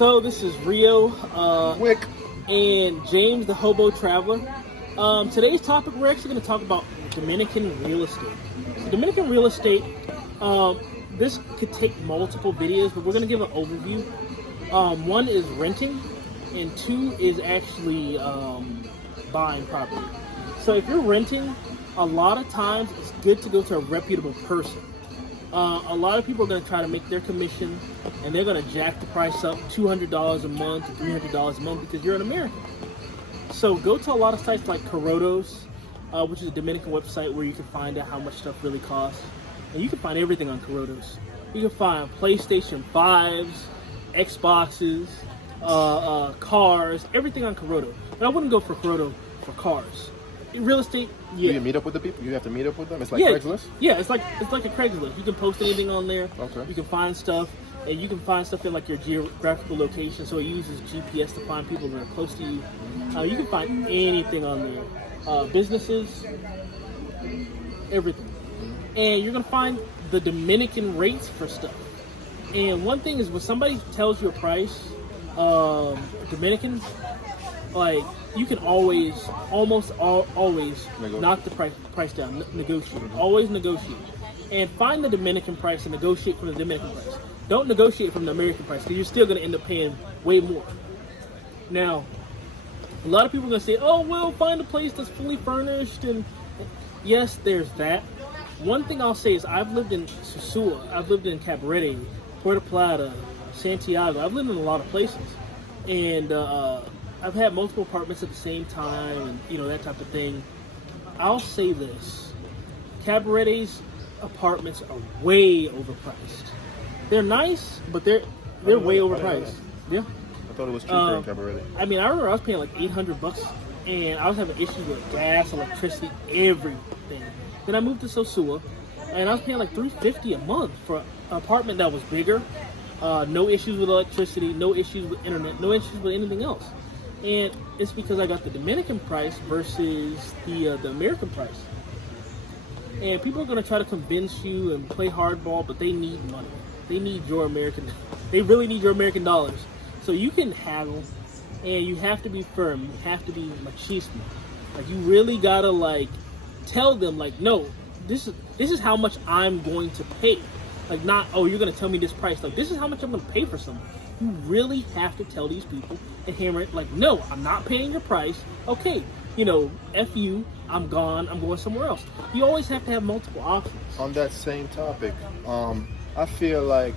So this is Rio, Wick. and James, the hobo traveler. Today's topic, we're actually going to talk about Dominican real estate. So Dominican real estate, this could take multiple videos, but we're going to give an overview. One is renting, and two is actually buying property. So if you're renting, a lot of times it's good to go to a reputable person. A lot of people are going to try to make their commission, and they're going to jack the price up $200 a month to $300 a month because you're an American. So go to a lot of sites like Corotos, which is a Dominican website where you can find out how much stuff really costs. And you can find everything on Corotos. You can find PlayStation 5s, Xboxes, cars, everything on Coroto. But I wouldn't go for Coroto for cars. In real estate, yeah. Do you meet up with the people? You have to meet up with them? It's like Yeah. Craigslist? Yeah, it's like a Craigslist. You can post anything on there. Okay. You can find stuff, and you can find stuff in like your geographical location. So it uses GPS to find people that are close to you. You can find anything on there. Businesses, everything. And you're gonna find the Dominican rates for stuff. And one thing is when somebody tells you a price, Dominican, like you can always always knock the price down, negotiate. Always negotiate, and find the Dominican price and negotiate from the Dominican price. Don't negotiate from the American price because you're still going to end up paying way more. Now, a lot of people are going to say, "Oh, well, find a place that's fully furnished." And yes, there's that. One thing I'll say is I've lived in Sosua, I've lived in Cabarete, Puerto Plata, Santiago. I've lived in a lot of places, and I've had multiple apartments at the same time, and that type of thing. I'll say this: Cabaret's apartments are way overpriced. They're nice, but they're way overpriced. Yeah. I thought it was cheaper in Cabaret. I mean, I remember I was paying like $800, and I was having issues with gas, electricity, everything. Then I moved to Sosua, and I was paying like $350 a month for an apartment that was bigger. No issues with electricity, no issues with internet, no issues with anything else. And it's because I got the Dominican price versus the American price. And people are going to try to convince you and play hardball, but they need money. They need your they really need your American dollars. So you can haggle, and you have to be firm. You have to be machismo. Like you really got to tell them no, this is how much I'm going to pay. Like not, oh, you're going to tell me this price. Like this is how much I'm going to pay for something. You really have to tell these people and hammer it no, I'm not paying your price. Okay, F you, I'm gone, I'm going somewhere else. You always have to have multiple options. On that same topic, I feel like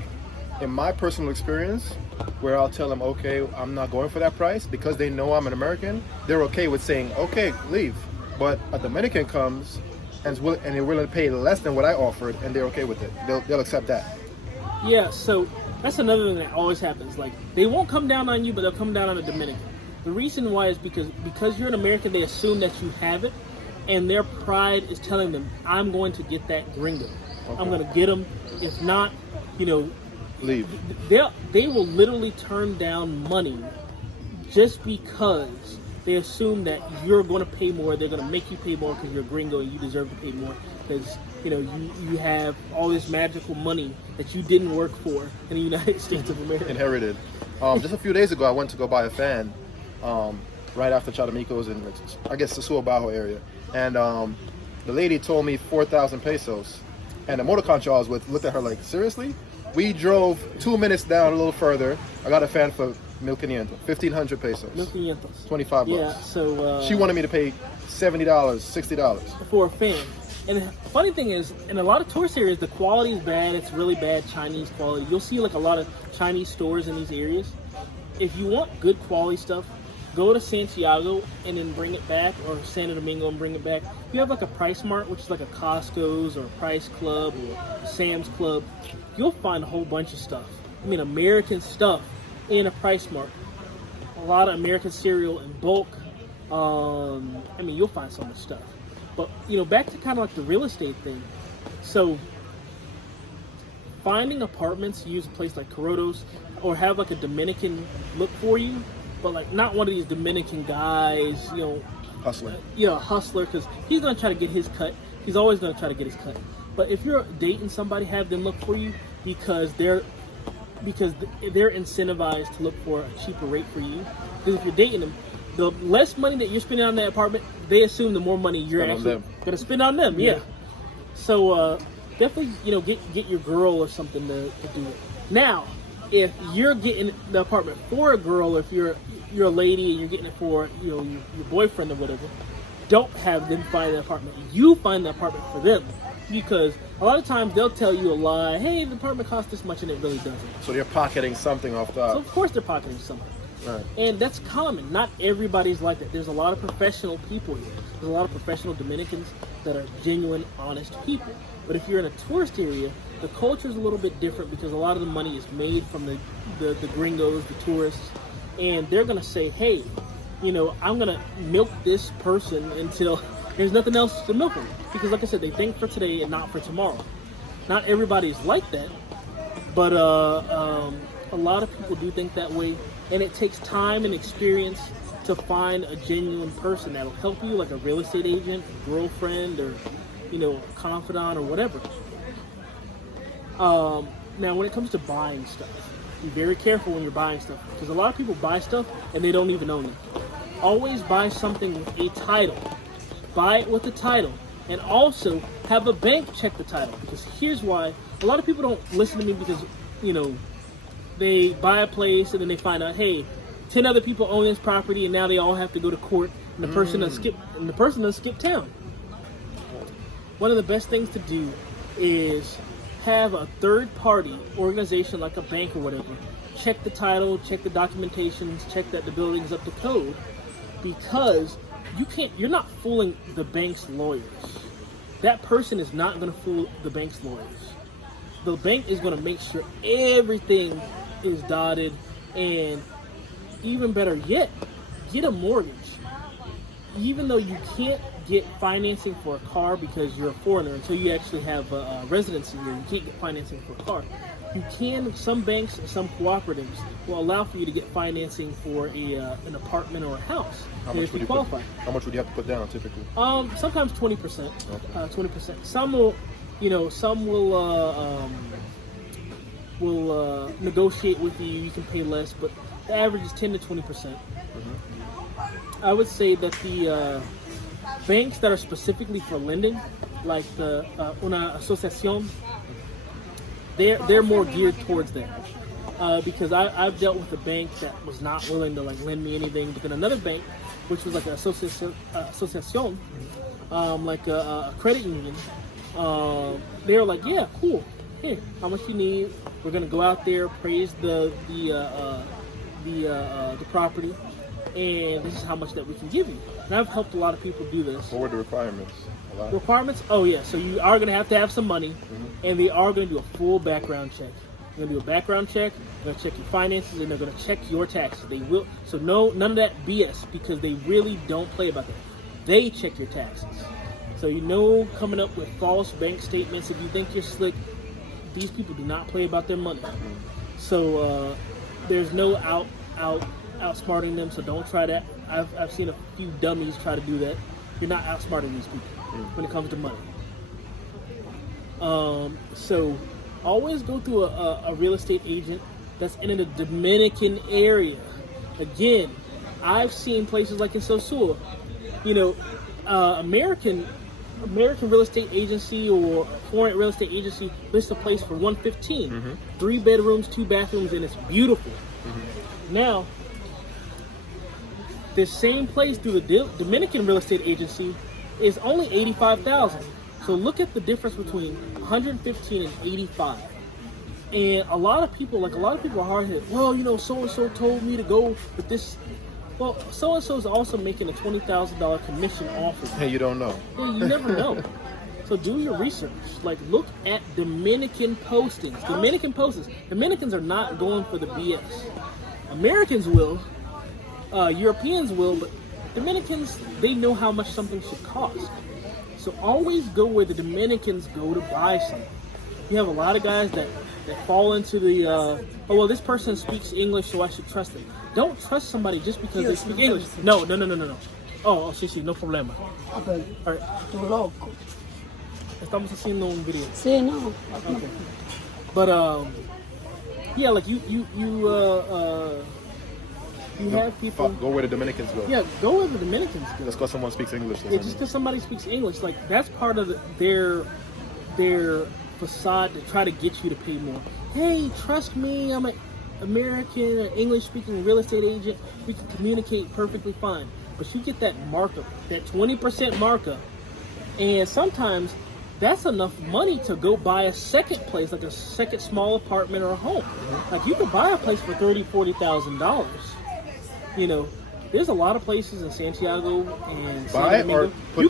in my personal experience, where I'll tell them, okay, I'm not going for that price because they know I'm an American, they're okay with saying, okay, leave. But a Dominican comes and they're willing to pay less than what I offered, and they're okay with it. They'll accept that. Yeah, so that's another thing that always happens. They won't come down on you, but they'll come down on a Dominican. The reason why is because you're an American, they assume that you have it, and their pride is telling them, I'm going to get that gringo. Okay. I'm going to get them. If not, leave. They will literally turn down money just because they assume that you're going to pay more. They're going to make you pay more because you're a gringo and you deserve to pay more because you have all this magical money that you didn't work for in the United States of America. Inherited. Just a few days ago, I went to go buy a fan right after Chadamico's in, I guess, the Suabajo area. And the lady told me 4,000 pesos. And the motor concho I was with looked at her like, seriously? We drove 2 minutes down a little further. I got a fan for 1,500 pesos. 1,500. 25 bucks. Yeah, so... she wanted me to pay $70, $60. For a fan. And the funny thing is, in a lot of tourist areas, the quality is bad. It's really bad Chinese quality. You'll see a lot of Chinese stores in these areas. If you want good quality stuff, go to Santiago and then bring it back, or Santo Domingo and bring it back. You have a Price Mart, which is like a Costco's or a Price Club or Sam's Club. You'll find a whole bunch of stuff. I mean, American stuff in a Price Mart. A lot of American cereal in bulk. You'll find so much stuff. But, back to kind of the real estate thing. So, finding apartments, use a place like Corotos, or have a Dominican look for you, but not one of these Dominican guys, Hustler. Hustler, because he's going to try to get his cut. He's always going to try to get his cut. But if you're dating somebody, have them look for you because they're because they're incentivized to look for a cheaper rate for you. Because if you're dating them, the less money that you're spending on that apartment, they assume the more money you're actually going to spend on them. Yeah. So definitely, get your girl or something to do it. Now, if you're getting the apartment for a girl, or if you're a lady and you're getting it for your boyfriend or whatever, don't have them find the apartment. You find the apartment for them, because a lot of times they'll tell you a lie. Hey, the apartment costs this much, and it really doesn't. So they're pocketing something off top. So of course they're pocketing something. Right. And that's common. Not everybody's like that. There's a lot of professional people here. There's a lot of professional Dominicans that are genuine, honest people. But if you're in a tourist area, the culture is a little bit different, because a lot of the money is made from the gringos, the tourists, and they're going to say, hey, I'm going to milk this person until there's nothing else to milk them. Because like I said, they think for today and not for tomorrow. Not everybody's like that, but a lot of people do think that way. And it takes time and experience to find a genuine person that'll help you, like a real estate agent, a girlfriend, or a confidant, or whatever. Now, when it comes to buying stuff, be very careful when you're buying stuff, because a lot of people buy stuff and they don't even own it. Always buy something with a title. Buy it with a title, and also have a bank check the title. Because here's why: a lot of people don't listen to me, because they buy a place and then they find out, hey, 10 other people own this property, and now they all have to go to court, and the person does skip town. One of the best things to do is have a third-party organization like a bank or whatever check the title, check the documentations, check that the building's up to code, because you're not fooling the bank's lawyers. That person is not going to fool the bank's lawyers. The bank is going to make sure everything is dotted, and even better yet, get a mortgage. Even though you can't get financing for a car because you're a foreigner, until you actually have a residency here, you can't get financing for a car. You can, some banks and some cooperatives will allow for you to get financing for an apartment or a house. How much would you qualify? How much would you have to put down typically? Sometimes 20%. Okay. 20%. Some will negotiate with you. You can pay less, but the average is 10 to 20%. Mm-hmm. I would say that the banks that are specifically for lending, like the una asociación, they're more geared towards that. Because I've dealt with a bank that was not willing to lend me anything, but then another bank, which was like an asociación, like a credit union, they were like, yeah, cool. Here, how much you need? We're gonna go out there, appraise the property, and this is how much that we can give you. And I've helped a lot of people do this. What were the requirements? The requirements? Oh yeah, so you are gonna have to have some money, mm-hmm. and they are gonna do a full background check. They're gonna do a background check. They're gonna check your finances, and they're gonna check your taxes. They will. So none of that BS, because they really don't play about that. They check your taxes. So coming up with false bank statements, if you think you're slick, these people do not play about their money. So there's no outsmarting them. So don't try that. I've seen a few dummies try to do that. You're not outsmarting these people when it comes to money. So always go through a real estate agent that's in the Dominican area. Again, I've seen places like in Sosúa, American real estate agency or foreign real estate agency lists a place for $115, mm-hmm. 3 bedrooms, 2 bathrooms, and it's beautiful. Mm-hmm. Now, this same place through the Dominican real estate agency is only $85,000. So look at the difference between 115 and 85. And a lot of people are hard-headed. Well, so-and-so told me to go with this. Well, so-and-so is also making a $20,000 commission off of it. Hey, you don't know. Yeah, you never know. So do your research. Look at Dominican postings. Dominicans are not going for the BS. Americans will. Europeans will, but Dominicans, they know how much something should cost. So always go where the Dominicans go to buy something. You have a lot of guys that fall into the, this person speaks English, so I should trust them. Don't trust somebody just because they speak English. No. Oh, sí, no problema. Okay. All right. Tu loco. Estamos haciendo un video. Sí, no. Okay. But Yeah, like you have people. Go where the Dominicans go. Yeah, go where the Dominicans go. Just because someone speaks English. Yeah, just because somebody speaks English, like that's part of their facade to try to get you to pay more. Hey, trust me, I'm an American or English-speaking real estate agent. We can communicate perfectly fine. But you get that markup, that 20% markup, and sometimes that's enough money to go buy a second place, like a second small apartment or a home. Like you could buy a place for $30,000-$40,000. You know, there's a lot of places in Santiago and San Domingo. You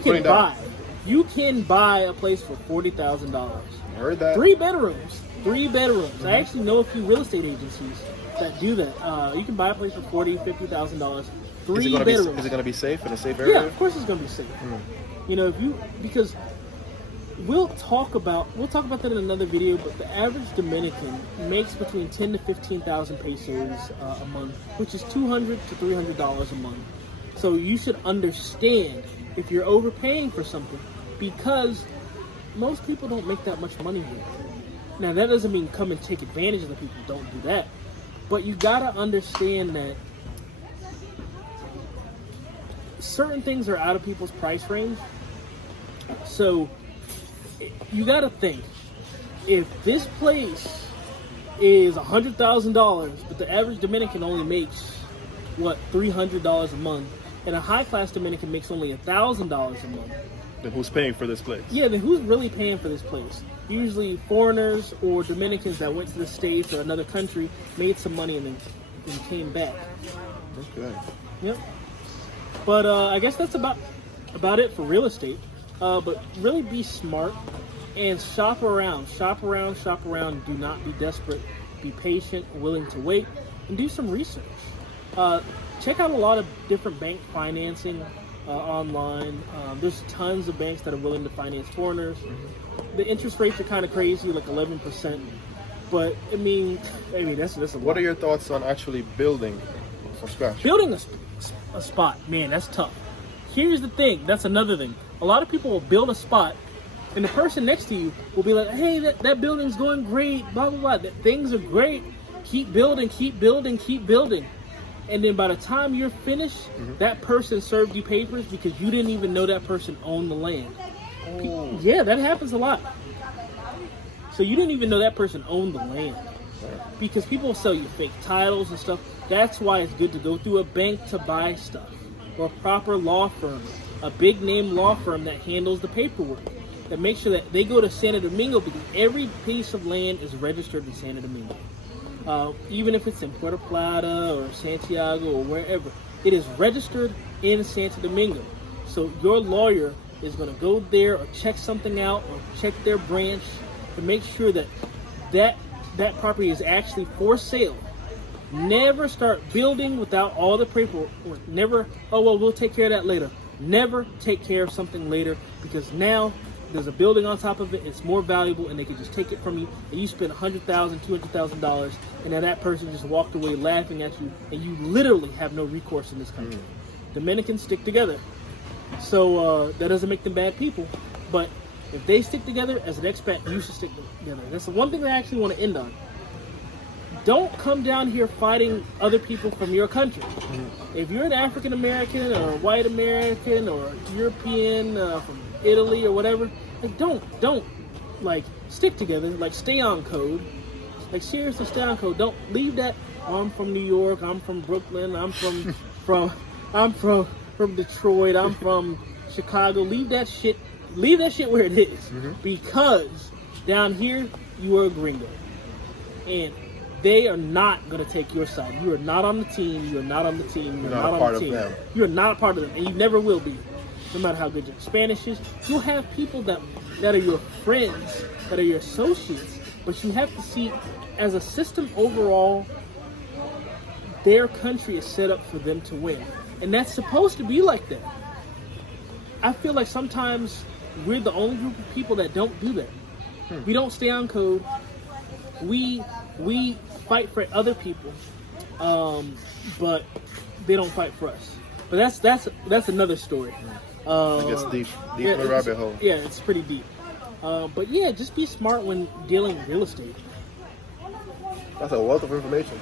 can buy a place for $40,000. Heard that. 3 bedrooms. I actually know a few real estate agencies that do that. You can buy a place for $40,000-$50,000. 3 bedrooms. Is it going to be safe in a safe area? Yeah, of course it's going to be safe. You know, because we'll talk about that in another video. But the average Dominican makes between 10 to 15,000 pesos a month, which is $200 to $300 a month. So you should understand if you're overpaying for something, because most people don't make that much money here. Now that doesn't mean come and take advantage of the people. Don't do that. But you gotta understand that certain things are out of people's price range. So you gotta think, if this place is $100,000, but the average Dominican only makes $300 a month, and a high-class Dominican makes only $1,000 a month. Then who's paying for this place? Yeah, then who's really paying for this place? Usually foreigners or Dominicans that went to the States or another country, made some money and then came back. Okay. Yep. But I guess that's about it for real estate. But really be smart and shop around. Shop around. Do not be desperate. Be patient, willing to wait, and do some research. Check out a lot of different bank financing online. There's tons of banks that are willing to finance foreigners. The interest rates are kind of crazy, like 11%. But I mean that's a lot. What are your thoughts on actually building from scratch? Building a spot, man, that's tough. Here's the thing. That's another thing. A lot of people will build a spot, and the person next to you will be like, "Hey, that building's going great. Blah blah blah. That things are great. Keep building. And then by the time you're finished, that person served you papers because you didn't even know that person owned the land. Oh. Yeah, that happens a lot. So you didn't even know that person owned the land. Because people will sell you fake titles and stuff. That's why it's good to go through a bank to buy stuff. Or a proper law firm. A big name law firm that handles the paperwork. That makes sure that they go to Santo Domingo, because every piece of land is registered in Santo Domingo. Even if it's in Puerto Plata or Santiago or wherever, it is registered in Santo Domingo. So your lawyer is going to go there or check something out or check their branch to make sure that property is actually for sale. Never start building without all the paperwork. Never, we'll take care of that later. Never take care of something later, because now there's a building on top of it, it's more valuable, and they can just take it from you, and you spend $100,000, $200,000, and now that person just walked away laughing at you, and you literally have no recourse in this country. Dominicans stick together. So that doesn't make them bad people, but if they stick together, as an expat, you should stick together. That's the one thing that I actually want to end on. Don't come down here fighting other people from your country. If you're an African American or a white American or European from Italy or whatever, like don't stick together. Like, stay on code. Like, seriously, stay on code. Don't leave that. Oh, I'm from New York. I'm from Brooklyn. I'm from Detroit. I'm from Chicago. Leave that shit where it is. Because down here you are a gringo, and they are not going to take your side. You are not on the team. You are not on the team. You are not on the team. You are not a part of them, and you never will be. No matter how good your Spanish is, you'll have people that are your friends, that are your associates, but you have to see, as a system overall, their country is set up for them to win. And that's supposed to be like that. I feel like sometimes we're the only group of people that don't do that. We don't stay on code. We fight for other people, but they don't fight for us. But that's another story. I guess deep in the rabbit hole. Yeah, it's pretty deep. But yeah, just be smart when dealing with real estate. That's a wealth of information.